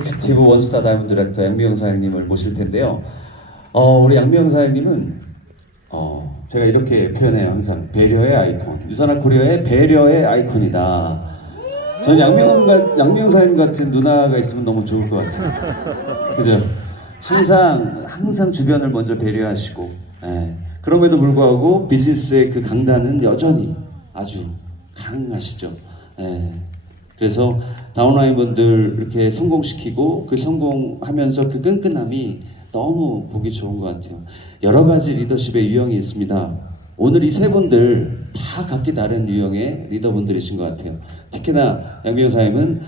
엑지큐티브 원스타 다이몬드 디렉터 양미영 사장님을 모실 텐데요. 우리 양미영 사장님은 제가 이렇게 표현해요. 항상 배려의 아이콘, 유산화 코리아의 배려의 아이콘이다. 저는 양미영 사장님 같은 누나가 있으면 너무 좋을 것 같아요. 그죠? 항상 주변을 먼저 배려하시고, 그럼에도 불구하고 비즈니스의 그 강단은 여전히 아주 강하시죠. 그래서 다운라인 분들 이렇게 성공시키고 그 성공하면서 그 끈끈함이 너무 보기 좋은 것 같아요. 여러 가지 리더십의 유형이 있습니다. 오늘 이 세 분들 다 각기 다른 유형의 리더분들이신 것 같아요. 특히나 양미영 사장님은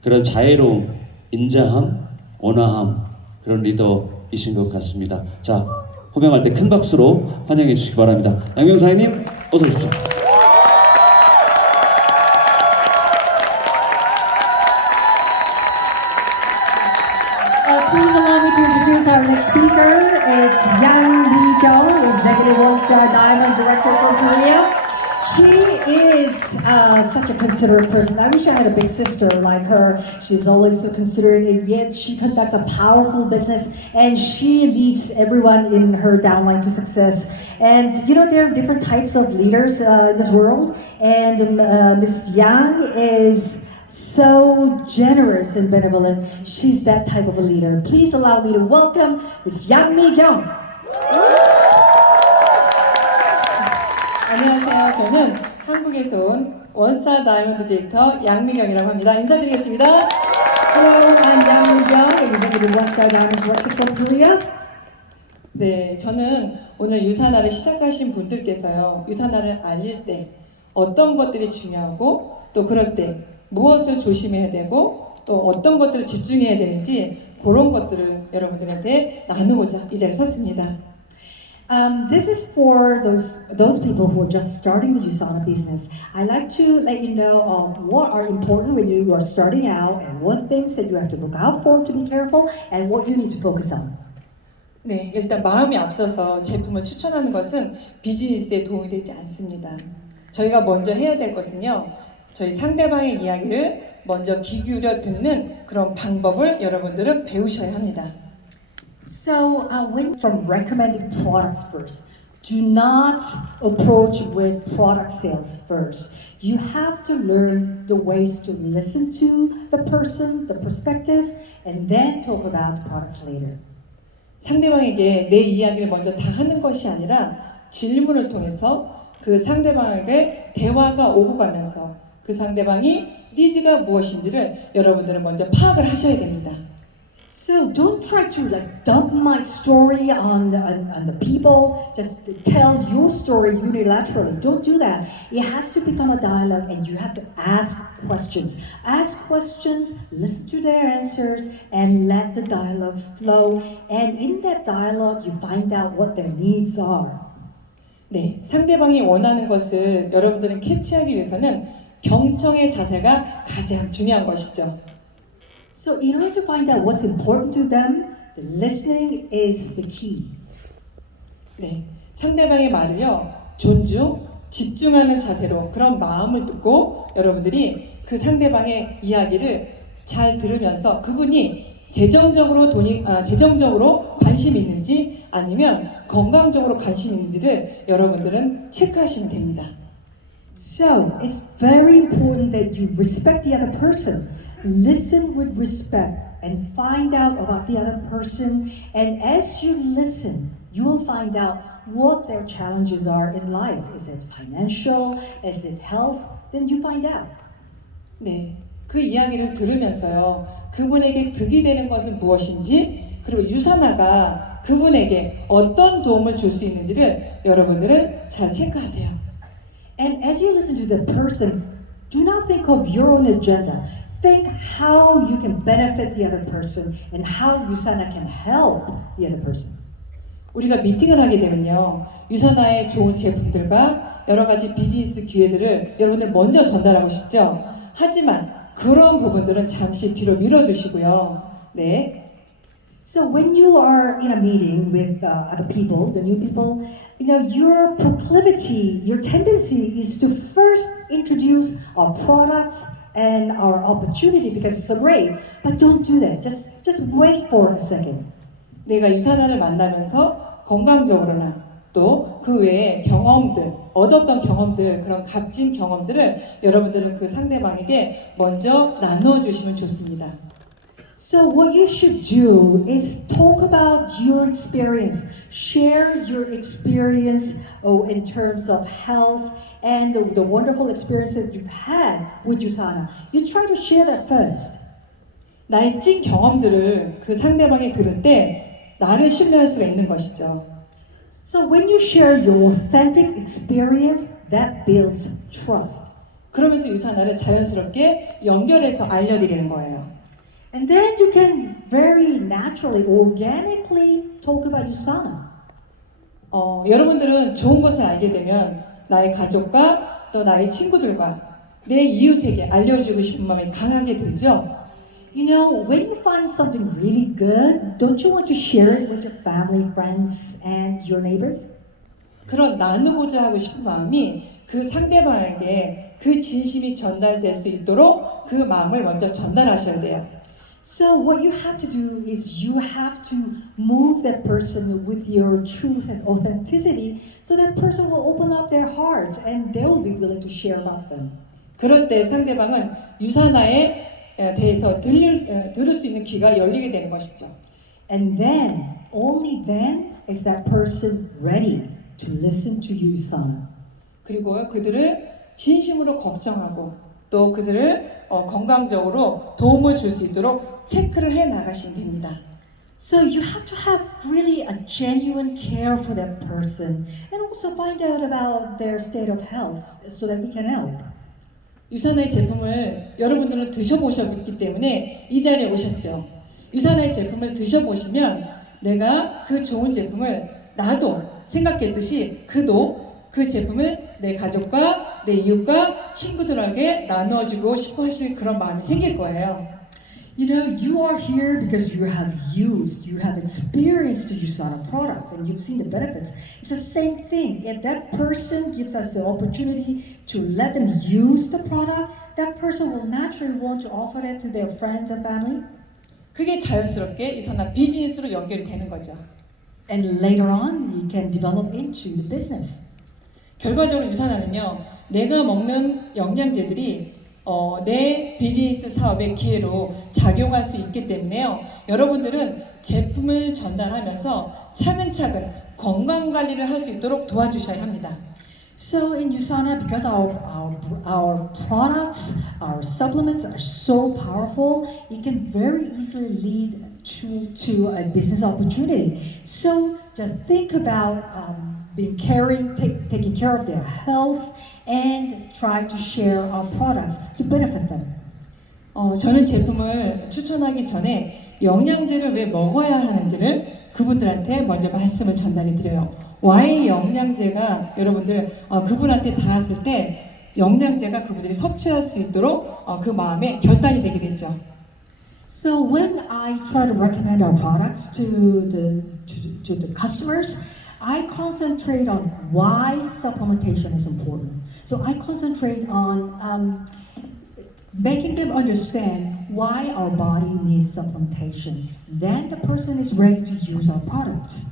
그런 자애로움, 인자함, 온화함 그런 리더이신 것 같습니다. 자, 호명할 때 큰 박수로 환영해 주시기 바랍니다. 양미영 사장님 어서 오십시오. Please allow me to introduce our next speaker. It's Yang Mi-kyung, Executive One-Star Diamond Director from Korea. She is such a considerate person. I wish I had a big sister like her. She's always so considerate, and yet she conducts a powerful business, and she leads everyone in her downline to success. And you know, there are different types of leaders in this world, and Miss Yang is so generous and benevolent. She's that type of a leader. Please allow me to welcome Ms. Yang Mi-kyung. 안녕하세요. 저는 한국에서 온 원스타 다이몬드 디렉터 양미경이라고 합니다. 인사드리겠습니다. Hello, I'm Yang Mi-kyung, Executive One-Star Diamond Director from Korea. 네, 저는 오늘 유산화를 시작하신 분들께서요, 유산화를 알릴 때 어떤 것들이 중요하고 또 그럴 때 무엇을 조심해야 되고 또 어떤 것들을 집중해야 되는지 그런 것들을 여러분들한테 나누고자 이 자리에 섰습니다. This is for those people who are just starting the USANA business. I like to let you know of what are important when you are starting out and what things that you have to look out for to be careful and what you need to focus on. 네, 일단 마음이 앞서서 제품을 추천하는 것은 비즈니스에 도움이 되지 않습니다. 저희가 먼저 해야 될 것은요, 저희 상대방의 이야기를 먼저 귀 기울여 듣는 그런 방법을 여러분들은 배우셔야 합니다. So, when from recommending products first, do not approach with product sales first. You have to learn the ways to listen to the person, the perspective, and then talk about the products later. 상대방에게 내 이야기를 먼저 다 하는 것이 아니라 질문을 통해서 그 상대방에게 대화가 오고 가면서 그 상대방이 니즈가 무엇인지를 여러분들은 먼저 파악을 하셔야 됩니다. So don't try to like dump my story on the people. Just tell your story unilaterally. Don't do that. It has to become a dialogue, and you have to ask questions. Ask questions, listen to their answers, and let the dialogue flow. And in that dialogue, you find out what their needs are. 네, 상대방이 원하는 것을 여러분들은 캐치하기 위해서는 경청의 자세가 가장 중요한 것이죠. So in order to find out what's important to them, the listening is the key. 네, 상대방의 말을요, 존중, 집중하는 자세로 그런 마음을 듣고 여러분들이 그 상대방의 이야기를 잘 들으면서 그분이 재정적으로 관심이 있는지 아니면 건강적으로 관심이 있는지를 여러분들은 체크하시면 됩니다. So it's very important that you respect the other person. Listen with respect and find out about the other person. And as you listen, you will find out what their challenges are in life. Is it financial? Is it health? Then you find out. 네, 그 이야기를 들으면서요, 그분에게 득이 되는 것은 무엇인지, 그리고 유산화가 그분에게 어떤 도움을 줄 수 있는지를 여러분들은 잘 체크하세요. And as you listen to the person, do not think of your own agenda. Think how you can benefit the other person and how USANA can help the other person. 우리가 미팅을 하게 되면요, 유산화의 좋은 제품들과 여러 가지 비즈니스 기회들을 여러분들 먼저 전달하고 싶죠. 하지만 그런 부분들은 잠시 뒤로 밀어두시고요. 네. So when you are in a meeting with other people, the new people, you know, your proclivity, your tendency is to first introduce our products and our opportunity because it's so great. But don't do that. Just wait for a second. 내가 유산화를 만나면서 건강적으로나 또 그 외에 경험들, 얻었던 경험들, 그런 값진 경험들을 여러분들은 그 상대방에게 먼저 나누어 주시면 좋습니다. So what you should do is talk about your experience. Share your experience in terms of health and the wonderful experiences you've had with Usana. You try to share that first. 나의 찐 경험들을 그 상대방이 들을 때 나를 신뢰할 수가 있는 것이죠. So when you share your authentic experience, that builds trust. 그러면서 유산화를 자연스럽게 연결해서 알려드리는 거예요. And then you can very naturally, organically talk about Usana. 여러분들은 좋은 것을 알게 되면 나의 가족과 또 나의 친구들과 내 이웃에게 알려주고 싶은 마음이 강하게 들죠. You know, when you find something really good, don't you want to share it with your family, friends, and your neighbors? 그런 나누고자 하고 싶은 마음이 그 상대방에게 그 진심이 전달될 수 있도록 그 마음을 먼저 전달하셔야 돼요. So what you have to do is you have to move that person with your truth and authenticity so that person will open up their hearts and they will be willing to share about them. 그럴 때 상대방은 유산화에 대해서 들을 수 있는 귀가 열리게 되는 것이죠. And then, only then, is that person ready to listen to you, Usana. 그리고 그들을 진심으로 걱정하고 또 그들을 건강적으로 도움을 줄 수 있도록 체크를 해 나가시면 됩니다. So you have to have really a genuine care for that person and also find out about their state of health so that we can help. 유산화의 제품을 여러분들은 드셔보셨기 때문에 이 자리에 오셨죠. 유산화의 제품을 드셔보시면 내가 그 좋은 제품을 나도 생각했듯이 그도 그 제품을 내 가족과 내 이웃과 친구들에게 나누어주고 싶어 하실 그런 마음이 생길 거예요. You know, you are here because you have used, you have experienced the Usana product and you've seen the benefits. It's the same thing. If that person gives us the opportunity to let them use the product, that person will naturally want to offer it to their friends and family. 그게 자연스럽게 유산화 비즈니스로 연결이 되는 거죠. And later on, you can develop into the business. 결과적으로 유산화는요, 내가 먹는 영양제들이 내 비즈니스 사업의 기회로 작용할 수 있기 때문에요. 여러분들은 제품을 전달하면서 차근차근 건강 관리를 할 수 있도록 도와주셔야 합니다. So in Usana, because our products, our supplements are so powerful, it can very easily lead to a business opportunity. So just think about taking care of their health and try to share our products to benefit them. 저는 제품을 추천하기 전에 영양제를 왜 먹어야 하는지를 그분들한테 먼저 말씀을 전달해 드려요. Y 영양제가 여러분들 그분한테 닿았을 때 영양제가 그분들이 섭취할 수 있도록 그 마음에 결단이 되게 되죠. So when I try to recommend our products to the customers, I concentrate on why supplementation is important. So I concentrate on making them understand why our body needs supplementation. Then the person is ready to use our products.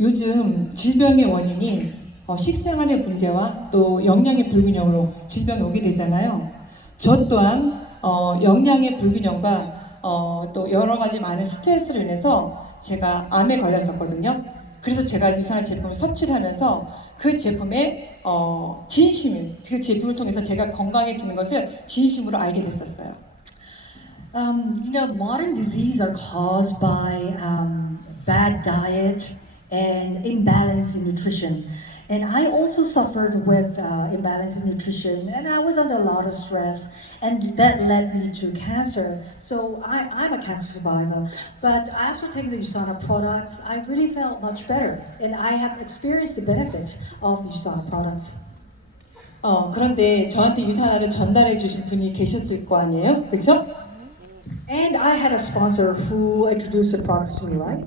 요즘 질병의 원인이 식생활의 문제와 또 영양의 불균형으로 질병이 오게 되잖아요. 저 또한 영양의 불균형과 또 여러 가지 많은 스트레스로 인해서 제가 암에 걸렸었거든요. 그래서 제가 유산화 제품을 섭취를 하면서 그 제품의 진심을, 그 제품을 통해서 제가 건강해지는 것을 진심으로 알게 됐었어요. You know, modern diseases are caused by bad diet and imbalance in nutrition. And I also suffered with imbalance in nutrition, and I was under a lot of stress, and that led me to cancer. So I'm a cancer survivor, but after taking the Usana products, I really felt much better, and I have experienced the benefits of the Usana products. 그런데 저한테 유산화를 전달해 주신 분이 계셨을 거 아니에요? 그렇죠? And I had a sponsor who introduced the products to me, right?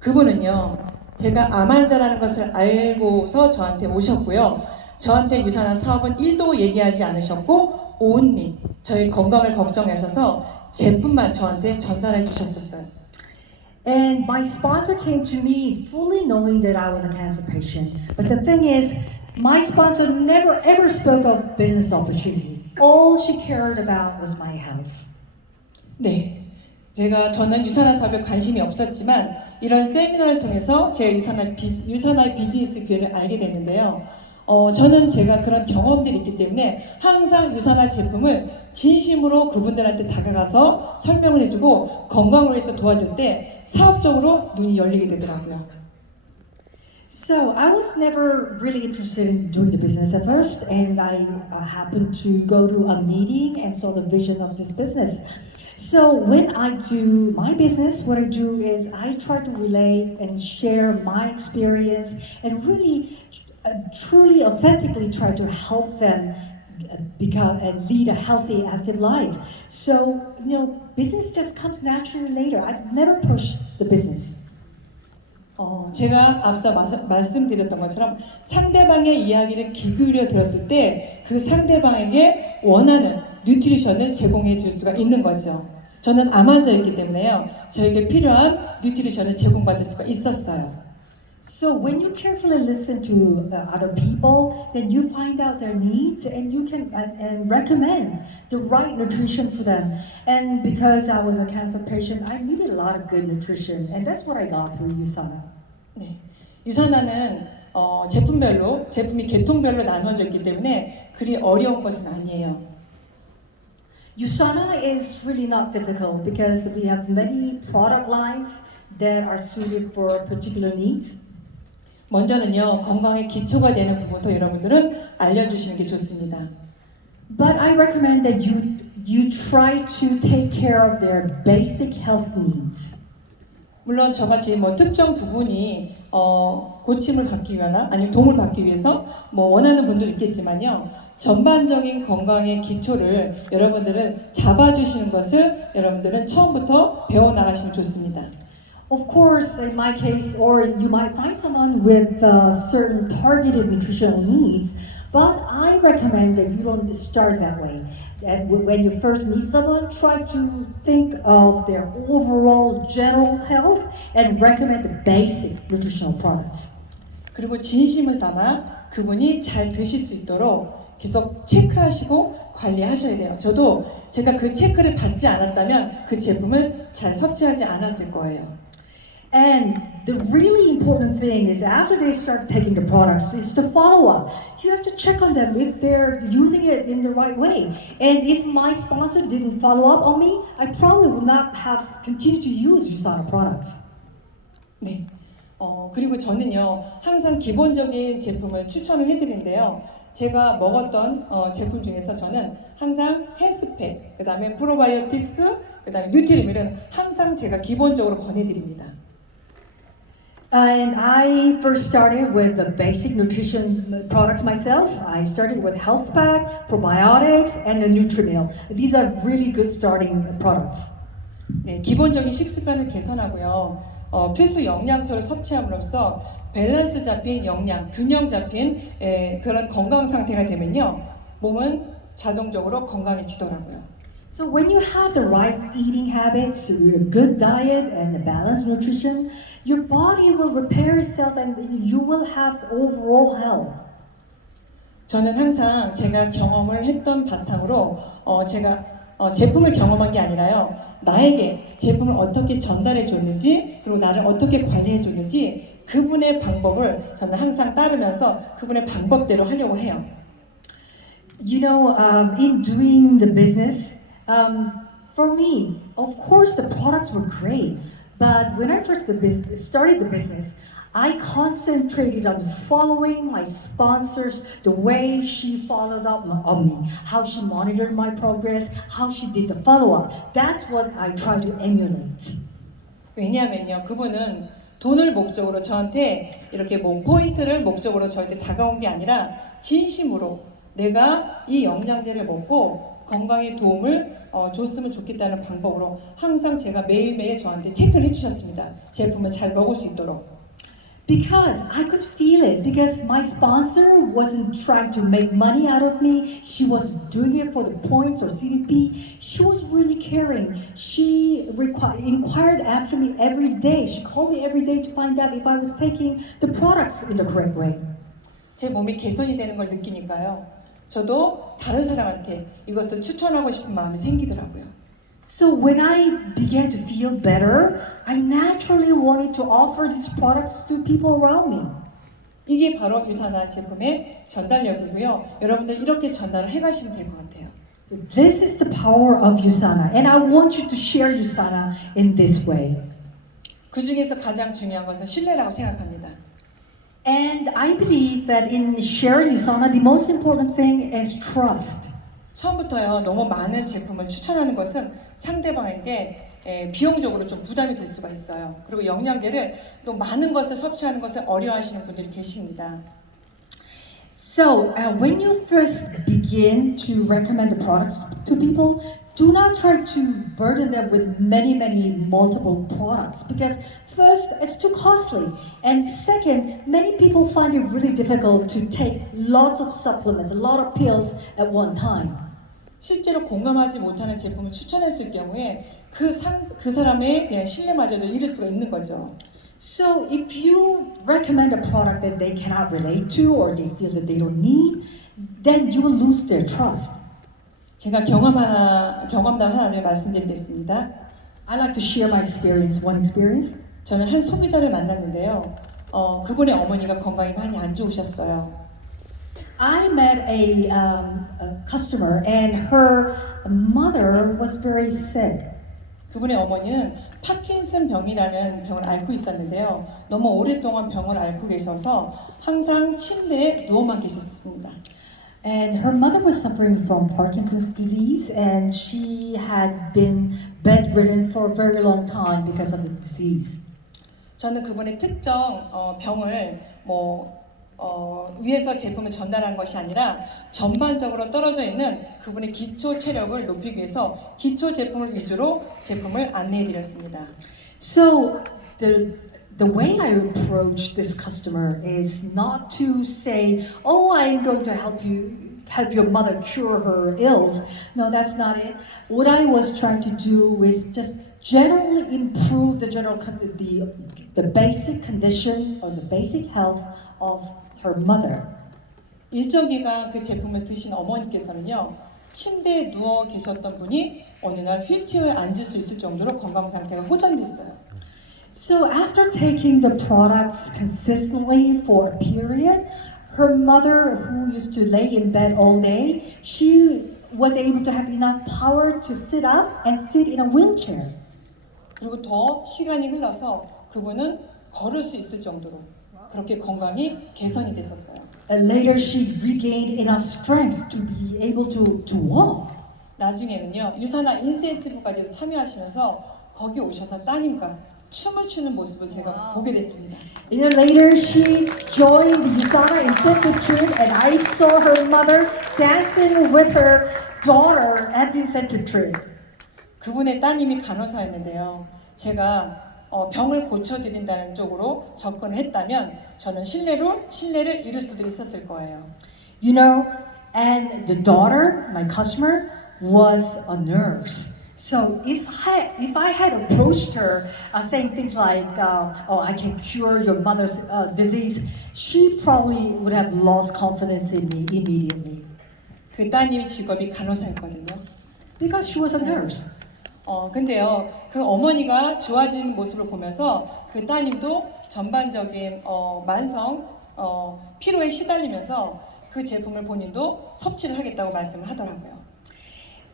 그분은요, 제가 암 환자라는 것을 알고서 저한테 오셨고요. 저한테 유산화 사업은 1도 얘기하지 않으셨고 only 저희 건강을 걱정하셔서 제품만 저한테 전달해 주셨었어요. And my sponsor came to me fully knowing that I was a cancer patient. But the thing is, my sponsor never ever spoke of business opportunity. All she cared about was my health. 네, 저는 유산화 사업에 관심이 없었지만 이런 세미나를 통해서 제 유산화 비즈니스 기회를 알게 됐는데요. 저는 제가 그런 경험들이 있기 때문에 항상 유산화 제품을 진심으로 그분들한테 다가가서 설명을 해주고 건강을 위해서 도와줄 때 사업적으로 눈이 열리게 되더라고요. So I was never really interested in doing the business at first, and I happened to go to a meeting and saw the vision of this business. So when I do my business, what I do is I try to relay and share my experience and really, truly, authentically try to help them become and lead a healthy, active life. So business just comes naturally later. I never push the business. 제가 앞서 말씀드렸던 것처럼 상대방의 이야기를 귀 기울여 들었을 때 그 상대방에게 원하는 뉴트리션을 제공해 줄 수가 있는 거죠. 저는 암환자였기 때문에요. 저에게 필요한 뉴트리션을 제공받을 수가 있었어요. So when you carefully listen to other people, then you find out their needs and you can and recommend the right nutrition for them. And because I was a cancer patient, I needed a lot of good nutrition, and that's what I got through USANA. 네, 유산화는 제품이 계통별로 나눠져 있기 때문에 그리 어려운 것은 아니에요. USANA is really not difficult because we have many product lines that are suited for particular needs. 먼저는요, 건강의 기초가 되는 부분도 여러분들은 알려주시는 게 좋습니다. But I recommend that you try to take care of their basic health needs. 물론 저같이 특정 부분이 고침을 받기 위하나 아니면 도움을 받기 위해서 원하는 분도 있겠지만요. 전반적인 건강의 기초를 여러분들은 잡아주시는 것을 여러분들은 처음부터 배워나가시면 좋습니다. Of course, in my case, or you might find someone with certain targeted nutritional needs, but I recommend that you don't start that way. That when you first meet someone, try to think of their overall general health and recommend the basic nutritional products. 그리고 진심을 담아 그분이 잘 드실 수 있도록 계속 체크하시고 관리하셔야 돼요. 저도 제가 그 체크를 받지 않았다면 그 제품을 잘 섭취하지 않았을 거예요. And the really important thing is after they start taking the products is the follow-up. You have to check on them if they're using it in the right way. And if my sponsor didn't follow up on me, I probably would not have continued to use USANA products. 네. 그리고 저는요, 항상 기본적인 제품을 추천을 해드리는데요. 제가 먹었던 제품 중에서 저는 항상 헬스팩, 그 다음에 프로바이오틱스, 그 다음에 뉴트리밀은 항상 제가 기본적으로 권해드립니다. And I first started with the basic nutrition products myself. I started with Health Pack, probiotics, and the Nutrimil. These are really good starting products. 네, 기본적인 식습관을 개선하고요. 필수 영양소를 섭취함으로써 밸런스 잡힌 영양, 균형 잡힌 그런 건강 상태가 되면요. 몸은 자동적으로 건강해지더라고요. So when you have the right eating habits, a good diet, and a balanced nutrition, your body will repair itself and you will have overall health. 저는 항상 제가 경험을 했던 바탕으로 제가 제품을 경험한 게 아니라요. 나에게 제품을 어떻게 전달해 줬는지 그리고 나를 어떻게 관리해 줬는지 그분의 방법을 저는 항상 따르면서 그분의 방법대로 하려고 해요. You know, in doing the business, for me, of course, the products were great. But when I first started the business, I concentrated on following my sponsors, the way she followed up on me, how she monitored my progress, how she did the follow-up. That's what I try to emulate. 왜냐하면요, 그분은 돈을 목적으로 저한테 이렇게 포인트를 목적으로 저한테 다가온 게 아니라 진심으로 내가 이 영양제를 먹고 건강에 도움을 줬으면 좋겠다는 방법으로 항상 제가 매일매일 저한테 체크를 해주셨습니다. 제품을 잘 먹을 수 있도록. Because I could feel it. Because my sponsor wasn't trying to make money out of me. She was doing it for the points or CDP. She was really caring. She inquired after me every day. She called me every day to find out if I was taking the products in the correct way. 제 몸이 개선이 되는 걸 느끼니까요. 저도 다른 사람한테 이것을 추천하고 싶은 마음이 생기더라고요. So when I began to feel better, I naturally wanted to offer these products to people around me. 이게 바로 유산화 제품의 전달력이고요. 여러분들 이렇게 전달을 해가시면 될 것 같아요. So this is the power of USANA, and I want you to share USANA in this way. 그 중에서 가장 중요한 것은 신뢰라고 생각합니다. And I believe that in sharing USANA, the most important thing is trust. 처음부터요 너무 많은 제품을 추천하는 것은 상대방에게 비용적으로 좀 부담이 될 수가 있어요. 그리고 영양제를 또 많은 것을 섭취하는 것을 어려워하시는 분들이 계십니다. So when you first begin to recommend the products to people, do not try to burden them with many multiple products because first, it's too costly. And second, many people find it really difficult to take lots of supplements, a lot of pills at one time. 실제로 공감하지 못하는 제품을 추천했을 경우에 그 사람의 그냥 신뢰마저도 잃을 수가 있는 거죠. So if you recommend a product that they cannot relate to or they feel that they don't need, then you will lose their trust. 제가 경험담 하나를 말씀드리겠습니다. I like to share my experience, one experience. 저는 한 소비자를 만났는데요. 그분의 어머니가 건강이 많이 안 좋으셨어요. I met a customer and her mother was very sick. 그분의 어머니는 파킨슨 병이라는 병을 앓고 있었는데요. 너무 오랫동안 병을 앓고 계셔서 항상 침대에 누워만 계셨습니다. And her mother was suffering from Parkinson's disease and she had been bedridden for a very long time because of the disease. 저는 그분의 특정 병을 위해서 제품을 전달한 것이 아니라 전반적으로 떨어져 있는 그분의 기초 체력을 높이기 위해서 기초 제품을 위주로 제품을 안내해 드렸습니다. So the way I approach this customer is not to say, "Oh, I'm going to help your mother cure her ills." No, that's not it. What I was trying to do is just generally improve the basic condition or the basic health of her mother. 일정 기간 그 제품을 드신 어머니께서는요 침대에 누워 계셨던 분이 어느 날 휠체어에 앉을 수 있을 정도로 건강 상태가 호전됐어요. So after taking the products consistently for a period, her mother, who used to lay in bed all day, she was able to have enough power to sit up and sit in a wheelchair. 그리고 더 시간이 흘러서 그분은 걸을 수 있을 정도로 그렇게 건강이 개선이 됐었어요. And later she regained enough strength to be able to walk. 나중에는요 유산화 인센티브까지 참여하시면서 거기 오셔서 따님과 춤을 추는 모습을 제가 보게 됐습니다. A year later, she joined the USANA incentive trip, and I saw her mother dancing with her daughter at the incentive trip. 그분의 따님이 간호사였는데요. 제가 병을 고쳐드린다는 쪽으로 접근을 했다면 저는 신뢰를 잃을 수도 있었을 거예요. You know, and the daughter, my customer, was a nurse. So if I had approached her saying things like, "Oh, I can cure your mother's disease," she probably would have lost confidence in me immediately 그 따님이 직업이 간호사였거든요. because she was a nurse. 근데요, 그 어머니가 좋아지는 모습을 보면서 그 따님도 전반적인 만성 피로에 시달리면서 그 제품을 본인도 섭취를 하겠다고 말씀을 하더라고요.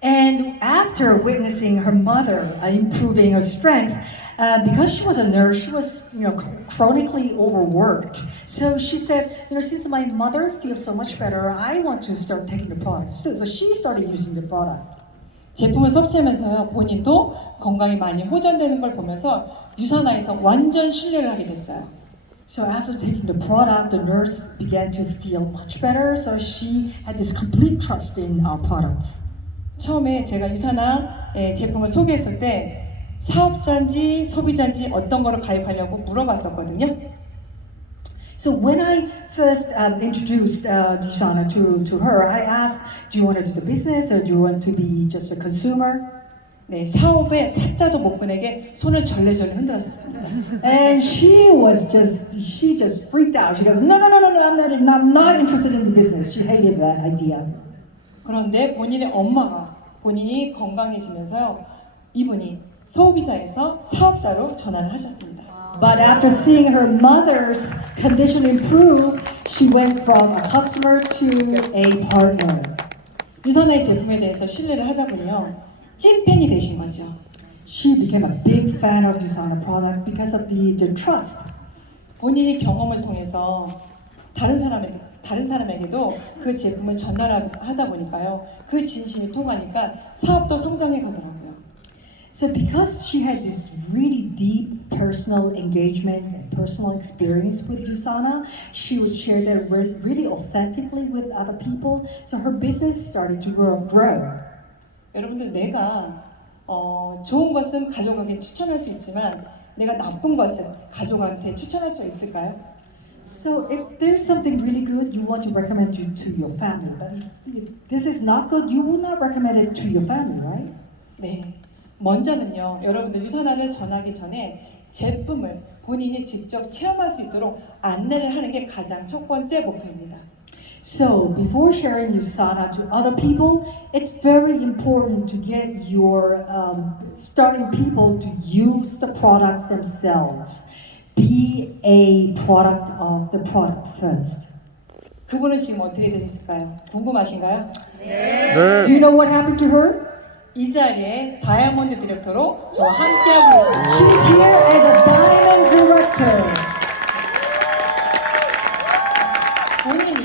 And after witnessing her mother improving her strength, because she was a nurse, she was chronically overworked. So she said, since my mother feels so much better, I want to start taking the products too. So she started using the product. 제품을 섭취하면서요, 본인도 건강이 많이 호전되는 걸 보면서 유산화에서 완전 신뢰를 하게 됐어요. So after taking the product, the nurse began to feel much better. So she had this complete trust in our products. 처음에 제가 유산화 제품을 소개했을 때 사업자인지 소비자인지 어떤 거를 가입하려고 물어봤었거든요. So when I first introduced Yusana to her, I asked, do you want to do the business or do you want to be just a consumer? 네, 사업에 사자도 못 보내게 손을 절레절레 흔들었었습니다. And she just freaked out. She goes, no, I'm not interested in the business. She hated that idea. 그런데 본인의 엄마가 본인이 건강해지면서요, 이분이 소비자에서 사업자로 전환을 하셨습니다. But after seeing her mother's condition improve, she went from a customer to a partner. 유선아의 제품에 대해서 신뢰를 하다 보니요, 찐팬이 되신 거죠. She became a big fan of Usana product because of the trust. 본인이 경험을 통해서 다른 사람에게도 그 제품을 전달하다 보니까요, 그 진심이 통하니까 사업도 성장해 가더라고요. So because she had this really deep personal engagement and personal experience with Usana, she would share that really authentically with other people. So her business started to grow. 여러분들 내가 좋은 것은 가족에게 추천할 수 있지만 내가 나쁜 것은 가족한테 추천할 수 있을까요? So if there's something really good you want to recommend to your family, but if this is not good, you would not recommend it to your family, right? 네. 먼저는요, 여러분들 유선화를 전하기 전에 제품을 본인이 직접 체험할 수 있도록 안내를 하는 게 가장 첫 번째 목표입니다. So before sharing Usana to other people, it's very important to get your starting people to use the products themselves. Be a product of the product first. 그분은 지금 어떻게 되셨을까요? 궁금하신가요? Do you know what happened to her? 이 자리에 다이아몬드 디렉터로 저와 함께하고 계십니다. She's here as a diamond director. 본인이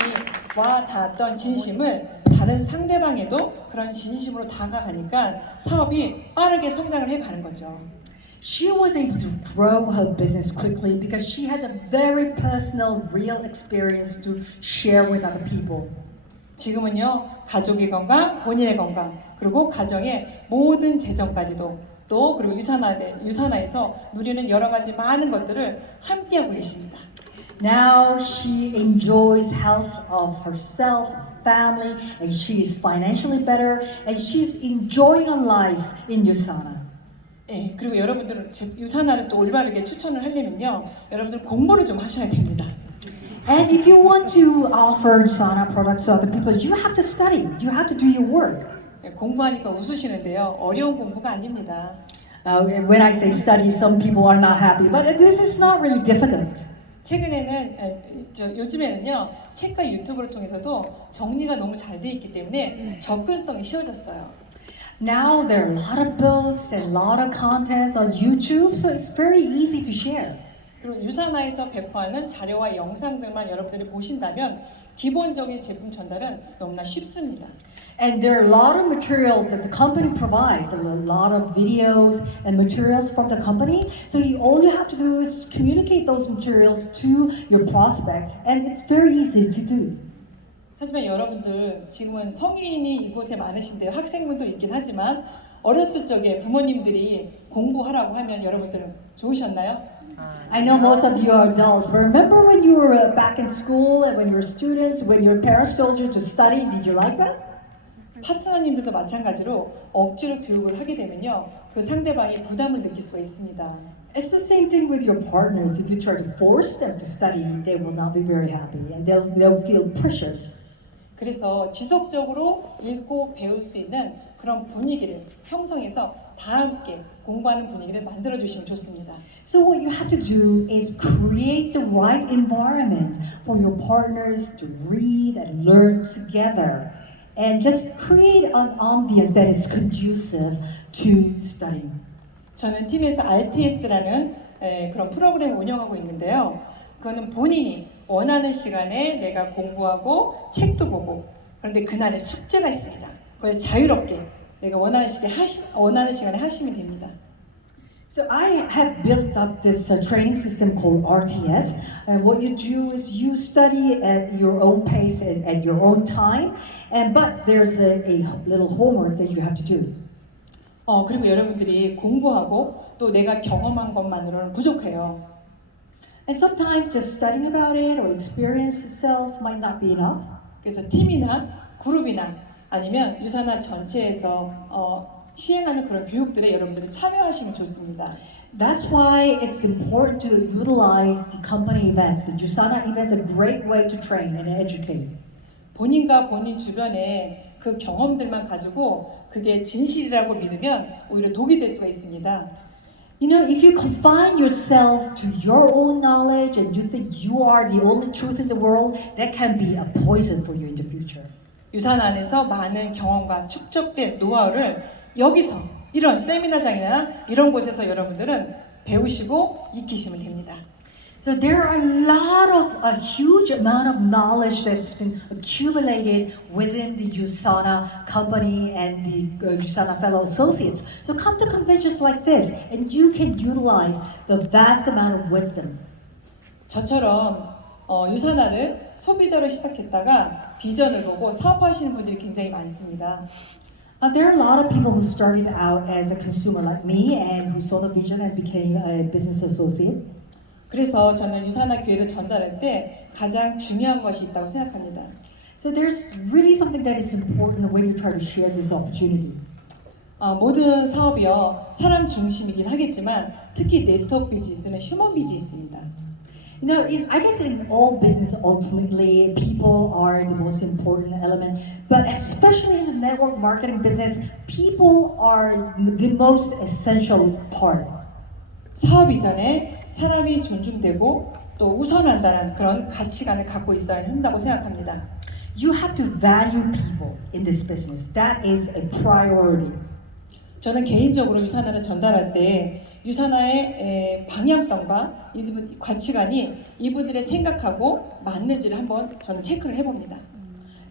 와 닿았던 진심을 다른 상대방에도 그런 진심으로 다가가니까 사업이 빠르게 성장을 해가는 거죠. She was able to grow her business quickly because she had a very personal, real experience to share with other people. 지금은요, 가족의 건강, 본인의 건강, 그리고 가정의 모든 재정까지도 또 그리고 유산화에서 누리는 여러 가지 많은 것들을 함께하고 계십니다. Now she enjoys health of herself, family, and she is financially better, and she's enjoying her life in Usana. 예, 그리고 여러분들은 유산화를 또 올바르게 추천을 하려면요, 여러분들 공부를 좀 하셔야 됩니다. And if you want to offer Usana products to other people, you have to study. You have to do your work. 예, 공부하니까 웃으시는데요, 어려운 공부가 아닙니다. When I say study, some people are not happy, but this is not really difficult. 최근에는 요즘에는요, 책과 유튜브를 통해서도 정리가 너무 잘 돼 있기 때문에 접근성이 쉬워졌어요. Now there are a lot of books and a lot of contents on YouTube, so it's very easy to share. 그리고 유산화에서 배포하는 자료와 영상들만 여러분들이 보신다면 기본적인 제품 전달은 너무나 쉽습니다. And there are a lot of materials that the company provides, a lot of videos and materials from the company. So all you have to do is communicate those materials to your prospects, and it's very easy to do. 하지만 여러분들 지금은 성인이 이곳에 많으신데요. 학생분도 있긴 하지만 어렸을 적에 부모님들이 공부하라고 하면 여러분들은 좋으셨나요? I know most of you are adults, but remember when you were back in school and when you were students, when your parents told you to study, did you like that? 파트너님들도 마찬가지로 억지로 교육을 하게 되면요, 그 상대방이 부담을 느낄 수가 있습니다. It's the same thing with your partners. If you try to force them to study, they will not be very happy and they'll feel pressured. 그래서 지속적으로 읽고 배울 수 있는 그런 분위기를 형성해서 다 함께 공부하는 분위기를 만들어 주시면 좋습니다. So what you have to do is create the right environment for your partners to read and learn together. And just create an ambience that is conducive to studying. 저는 팀에서 RTS라는 그런 프로그램을 운영하고 있는데요. 그거는 본인이 원하는 시간에 내가 공부하고 책도 보고, 그런데 그날에 숙제가 있습니다. 그걸 자유롭게 내가 원하는 시간에 하시면 됩니다. So I have built up this training system called RTS. And what you do is you study at your own pace and at your own time. But there's a little homework that you have to do. 그리고 여러분들이 공부하고 또 내가 경험한 것만으로는 부족해요. And sometimes just studying about it or experience itself might not be enough. 그래서 팀이나 그룹이나 아니면 유산화 전체에서 시행하는 그런 교육들에 여러분들이 참여하시면 좋습니다. That's why it's important to utilize the company events. The Jusana events are a great way to train and educate. 본인과 본인 주변에 그 경험들만 가지고 그게 진실이라고 믿으면 오히려 독이 될 수가 있습니다. You know, if you confine yourself to your own knowledge and you think you are the only truth in the world, that can be a poison for you in the future. 유산 안에서 많은 경험과 축적된 노하우를 여기서 이런 세미나장이나 이런 곳에서 여러분들은 배우시고 익히시면 됩니다. So there are a huge amount of knowledge that's been accumulated within the USANA company and the USANA fellow associates. So come to conventions like this and you can utilize the vast amount of wisdom. 저처럼 유산화를 소비자로 시작했다가 비전을 보고 사업하시는 분들이 굉장히 많습니다. There are a lot of people who started out as a consumer like me and who saw the vision and became a business associate. 그래서 저는 유산화 교회를 전달할 때 가장 중요한 것이 있다고 생각합니다. So there's really something that is important when you try to share this opportunity. 모든 사업이요 사람 중심이긴 하겠지만 특히 네트워크 비즈니스는 휴먼 비즈니스입니다. You know, I guess in all business, ultimately, people are the most important element. But especially in the network marketing business, people are the most essential part. 사업 이전에 사람이 존중되고 또 우선한다는 그런 가치관을 갖고 있어야 한다고 생각합니다. You have to value people in this business. That is a priority. 저는 개인적으로 유산화를 전달할 때 유산화의 방향성과 이 가치관이 이분들의 생각하고 맞는지를 한번 저는 체크를 해봅니다.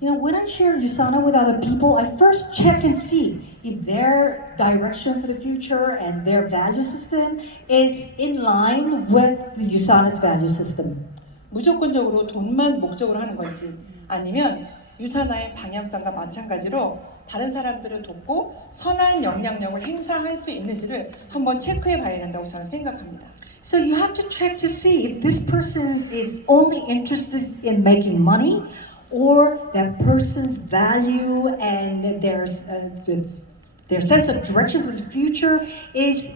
You know, when I share USANA with other people, I first check and see if their direction for the future and their value system is in line with the USANA's value system. 무조건적으로 돈만 목적으로 하는 건지 아니면 유산화의 방향성과 마찬가지로 다른 사람들을 돕고 선한 영향력을 행사할 수 있는지를 한번 체크해 봐야 된다고 저는 생각합니다. So you have to check to see if this person is only interested in making money or that person's value and their sense of direction for the future is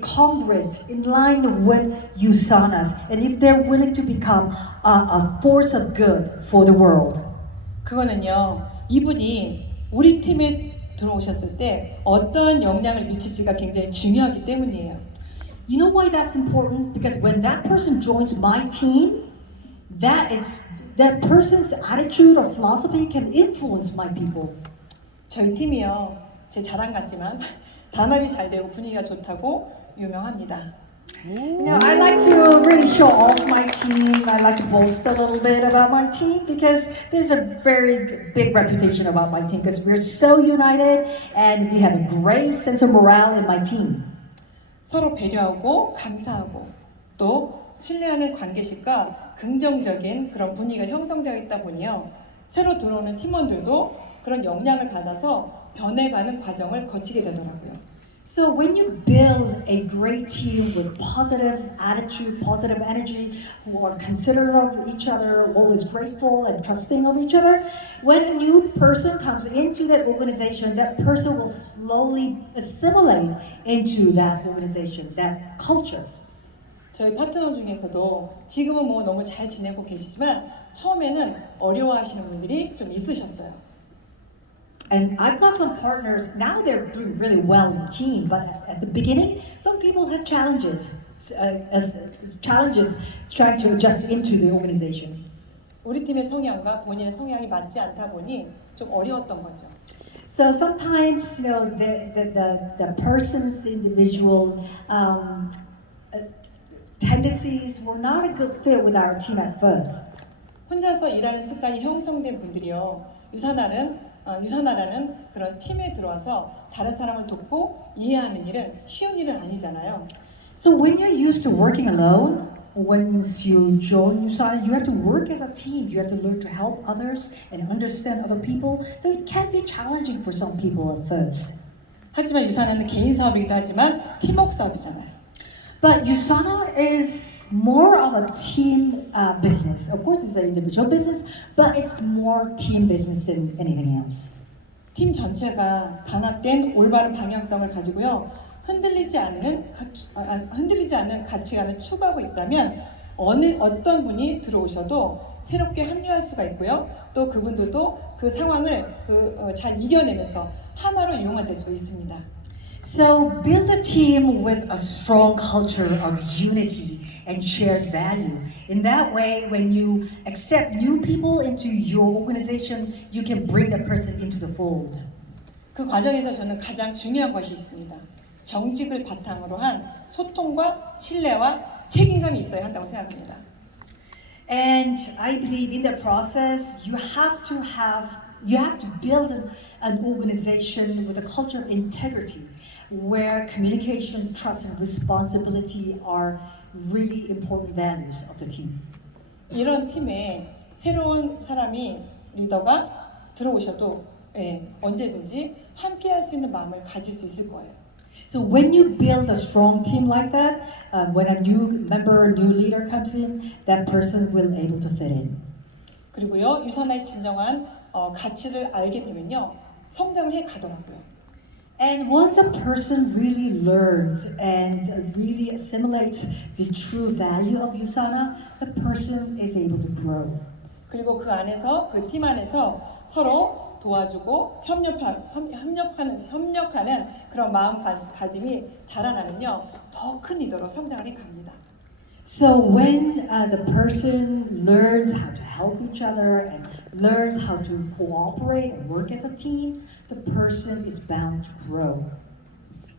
congruent, in line with USANA's, and if they're willing to become a force of good for the world. 그거는요, 이분이 우리 팀에 들어오셨을 때 어떠한 영향을 미칠지가 굉장히 중요하기 때문이에요. You know why that's important? Because when that person joins my team, that person's attitude or philosophy can influence my people. 저희 팀이요, 제 자랑 같지만 단합이 잘 되고 분위기가 좋다고 유명합니다. You know, I like to really show off my team. I like to boast a little bit about my team because there's a very big reputation about my team because we're so united and we have a great sense of morale in my team. 서로 배려하고 감사하고 또 신뢰하는 관계식과 긍정적인 그런 분위기가 형성되어 있다 보니요. 새로 들어오는 팀원들도 그런 영향을 받아서 변해가는 과정을 거치게 되더라고요. So when you build a great team with positive attitude, positive energy, who are considerate of each other, always grateful and trusting of each other, when a new person comes into that organization, that person will slowly assimilate into that organization, that culture. 저희 파트너 중에서도 지금은 뭐 너무 잘 지내고 계시지만 처음에는 어려워하시는 분들이 좀 있으셨어요. And I've got some partners, now they're doing really well in the team, but at the beginning, some people had challenges trying to adjust into the organization. 우리 팀의 성향과 본인의 성향이 맞지 않다 보니 좀 어려웠던 거죠. So sometimes, you know, the person's individual tendencies were not a good fit with our team at first. 혼자서 일하는 습관이 형성된 분들이요. 유산화라는 그런 팀에 들어와서 다른 사람을 돕고 이해하는 일은 쉬운 일은 아니잖아요. So when you're used to working alone, once you join USANA, you have to work as a team. You have to learn to help others and understand other people. So it can be challenging for some people at first. 하지만 유산화는 개인 사업이기도 하지만 팀워크 사업이잖아요. But USANA is it's more of a team business. Of course, it's an individual business, but it's more team business than anything else. 팀 전체가 단합된 올바른 방향성을 가지고요. 흔들리지 않는 가치관을 추구하고 있다면 어떤 분이 들어오셔도 새롭게 합류할 수가 있고요. 또 그분들도 그 상황을 잘 이겨내면서 하나로 융화될 수 있습니다. So build a team with a strong culture of unity and shared value. In that way, when you accept new people into your organization, you can bring that person into the fold. 그 과정에서 저는 가장 중요한 것이 있습니다. 정직을 바탕으로 한 소통과 신뢰와 책임감이 있어야 한다고 생각합니다. And I believe in the process, you have to build an organization with a culture of integrity, where communication, trust, and responsibility are really important values of the team. 이런 팀에 새로운 리더가 들어오셔도 언제든지 함께할 수 있는 마음을 가질 수 있을 거예요. So when you build a strong team like that, when a new member, a new leader comes in, that person will able to fit in. 그리고요, 유산의 진정한 가치를 알게 되면요, 성장을 해 가더라고요. And once a person really learns and really assimilates the true value of USANA, the person is able to grow. 그리고 그 안에서 그 팀 안에서 서로 도와주고 협력하는 그런 마음가짐이 자라나면요, 더 큰 리더로 성장을 해 갑니다. So when the person learns how to help each other and learns how to cooperate and work as a team, the person is bound to grow.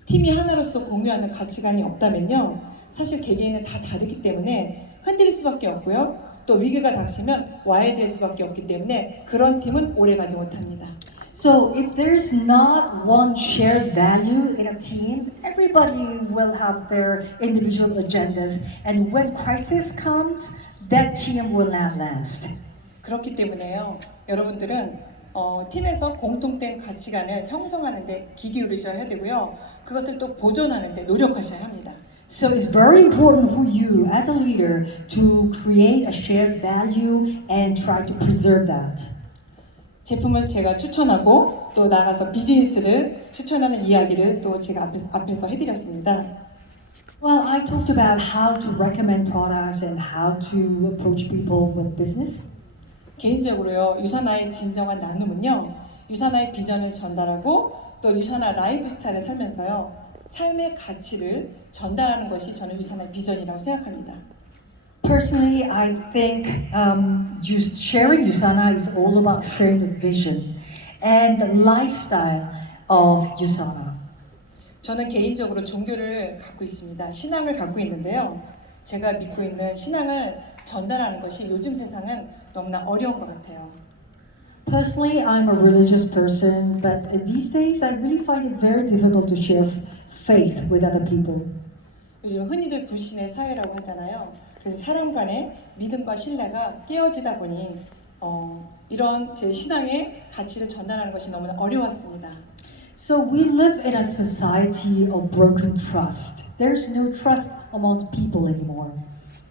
팀이 하나로서 공유하는 가치관이 없다면요, 사실 개개인은 다 다르기 때문에 흔들릴 수밖에 없고요. 또 위기가 닥치면 와해될 수밖에 없기 때문에 그런 팀은 오래가지 못합니다. So if there's not one shared value in a team, everybody will have their individual agendas, and when crisis comes, that team will not last. 그렇기 때문에요, 여러분들은 팀에서 공통된 가치관을 형성하는 데 기 기울이셔야 되고요. 그것을 또 보존하는 데 노력하셔야 합니다. So it's very important for you as a leader to create a shared value and try to preserve that. 제품을 제가 추천하고 또 나가서 비즈니스를 추천하는 이야기를 또 제가 앞에서 해드렸습니다. Well, I talked about how to recommend products and how to approach people with business. 개인적으로요, 유산화의 진정한 나눔은요, 유산화의 비전을 전달하고 또 유산화 라이프 스타일을 살면서요, 삶의 가치를 전달하는 것이 저는 유산화의 비전이라고 생각합니다. Personally, I think sharing USANA is all about sharing the vision and the lifestyle of USANA. 저는 개인적으로 종교를 갖고 있습니다. 신앙을 갖고 있는데요. 제가 믿고 있는 신앙을 전달하는 것이 요즘 세상은 너무나 어려운 것 같아요. Personally, I'm a religious person, but these days I really find it very difficult to share faith with other people. 요즘 흔히들 불신의 사회라고 하잖아요. 그래서 사람 간의 믿음과 신뢰가 깨어지다 보니 이런 제 신앙의 가치를 전달하는 것이 너무나 어려웠습니다. So we live in a society of broken trust. There's no trust amongst people anymore.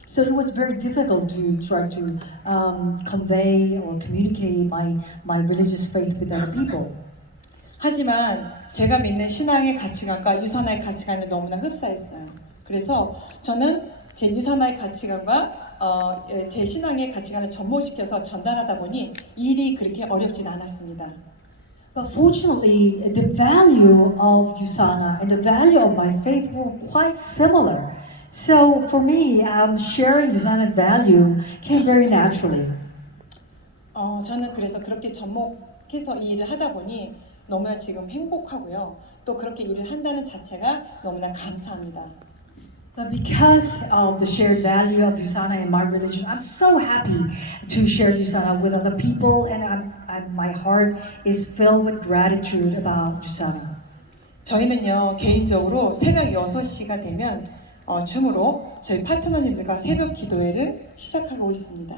So it was very difficult to try to convey or communicate my religious faith with other people. 하지만 제가 믿는 신앙의 가치관과 유산화의 가치관은 너무나 흡사했어요. 그래서 저는 제 유산화의 가치관과 제 신앙의 가치관을 접목시켜서 전달하다 보니 일이 그렇게 어렵진 않았습니다. But fortunately, the value of USANA and the value of my faith were quite similar. So for me, sharing USANA's value came very naturally. 저는 그래서 그렇게 접목해서 이 일을 하다 보니 너무나 지금 행복하고요. 또 그렇게 일을 한다는 자체가 너무나 감사합니다. But because of the shared value of USANA in my religion, I'm so happy to share USANA with other people, and my heart is filled with gratitude about USANA. 저희는요, 개인적으로 새벽 6시가 되면 줌으로 저희 파트너님들과 새벽 기도회를 시작하고 있습니다.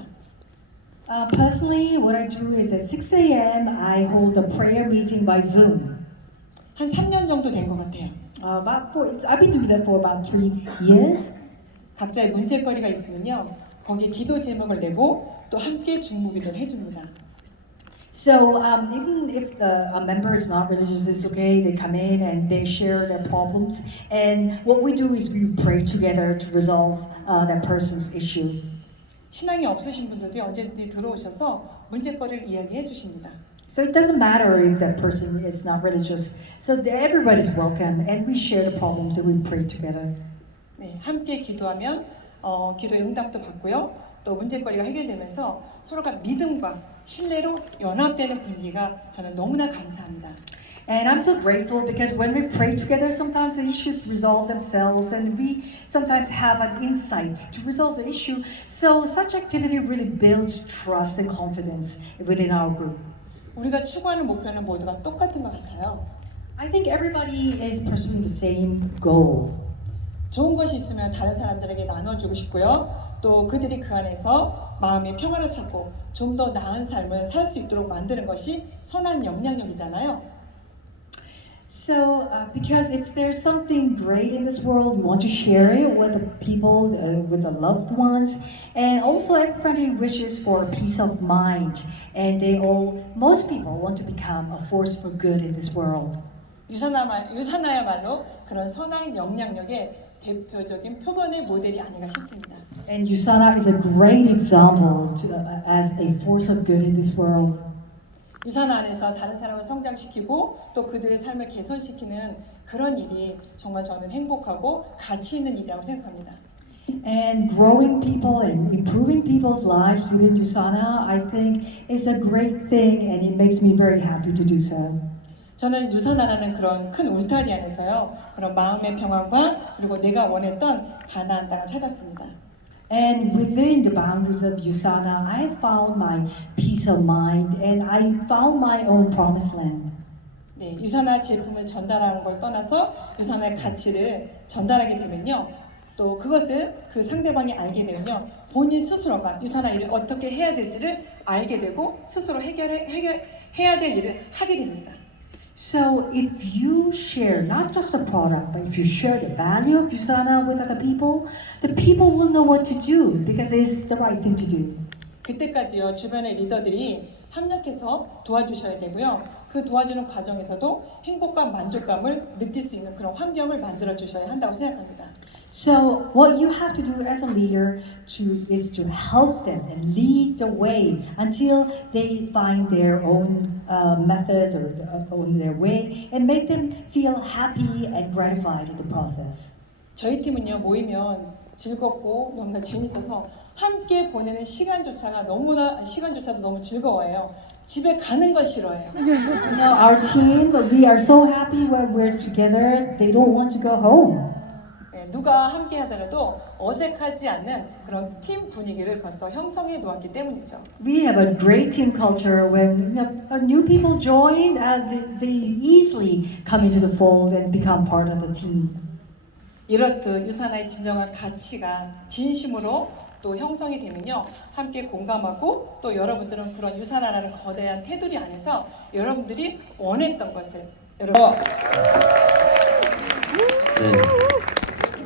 Personally, what I do is at 6 a.m. I hold a prayer meeting by Zoom. 한 3년 정도 된 것 같아요. I've been doing that for about 3 years. 각자의 문제거리가 있으면요, 거기에 기도 제목을 내고 또 함께 중무기도를 해줍니다. So even if the member is not religious, it's okay. They come in and they share their problems. And what we do is we pray together to resolve that person's issue. 신앙이 없으신 분들도 언제든지 들어오셔서 문제거리를 이야기해 주십니다. So it doesn't matter if that person is not religious. So everybody's welcome, and we share the problems and we pray together. 네, 함께 기도하면 기도의 응답도 받고요. 또 문제거리가 해결되면서 서로가 믿음과 신뢰로 연합되는 분위기가 저는 너무나 감사합니다. And I'm so grateful because when we pray together, sometimes the issues resolve themselves, and we sometimes have an insight to resolve the issue. So such activity really builds trust and confidence within our group. 우리가 추구하는 목표는 모두가 똑같은 것 같아요. I think everybody is pursuing the same goal. 좋은 것이 있으면 다른 사람들에게 나눠주고 싶고요. 또 그들이 그 안에서 마음의 평화를 찾고 좀 더 나은 삶을 살 수 있도록 만드는 것이 선한 영향력이잖아요. So, because if there's something great in this world, you want to share it with the people, with the loved ones, and also everybody wishes for peace of mind, and most people want to become a force for good in this world. 유사나야말로 그런 선한 영향력의 대표적인 표본의 모델이 아닌가 싶습니다. And Usana is a great example as a force of good in this world. 유사나 안에서 다른 사람을 성장시키고 또 그들의 삶을 개선시키는 그런 일이 정말 저는 행복하고 가치 있는 일이라고 생각합니다. And growing people and improving people's lives within Usana, I think, is a great thing, and it makes me very happy to do so. 저는 유사나라는 그런 큰 울타리 안에서요, 그런 마음의 평안과 그리고 내가 원했던 가나안 땅을 찾았습니다. And within the boundaries of Usana, I found my peace of mind, and I found my own promised land. 네, 유사나 제품을 전달하는 걸 떠나서 유사나의 가치를 전달하게 되면요, 또 그것을 그 상대방이 알게 되면요, 본인 스스로가 유사나 일을 어떻게 해야 될지를 알게 되고 스스로 해야 될 일을 하게 됩니다. So if you share not just the product, but if you share the value of Usana with other people, the people will know what to do because it's the right thing to do. 그때까지요, 주변의 리더들이 협력해서 도와주셔야 되고요. 그 도와주는 과정에서도 행복과 만족감을 느낄 수 있는 그런 환경을 만들어 주셔야 한다고 생각합니다. So what you have to do as a leader is to help them and lead the way until they find their own methods or own their way and make them feel happy and gratified in the process. 저희 팀은요, 모이면 즐겁고 너무나 재밌어서 함께 보내는 시간조차도 너무 즐거워요. 집에 가는 걸 싫어해요. You know, our team, we are so happy when we're together. They don't want to go home. 누가 함께 하더라도 어색하지 않는 그런 팀 분위기를 벌써 형성해 놓았기 때문이죠. We have a great team culture. When new people join, they easily come into the fold and become part of the team. 이렇듯 유사나의 진정한 가치가 진심으로 또 형성이 되면요, 함께 공감하고 또 여러분들은 그런 유사나라는 거대한 테두리 안에서 여러분들이 원했던 것을 네.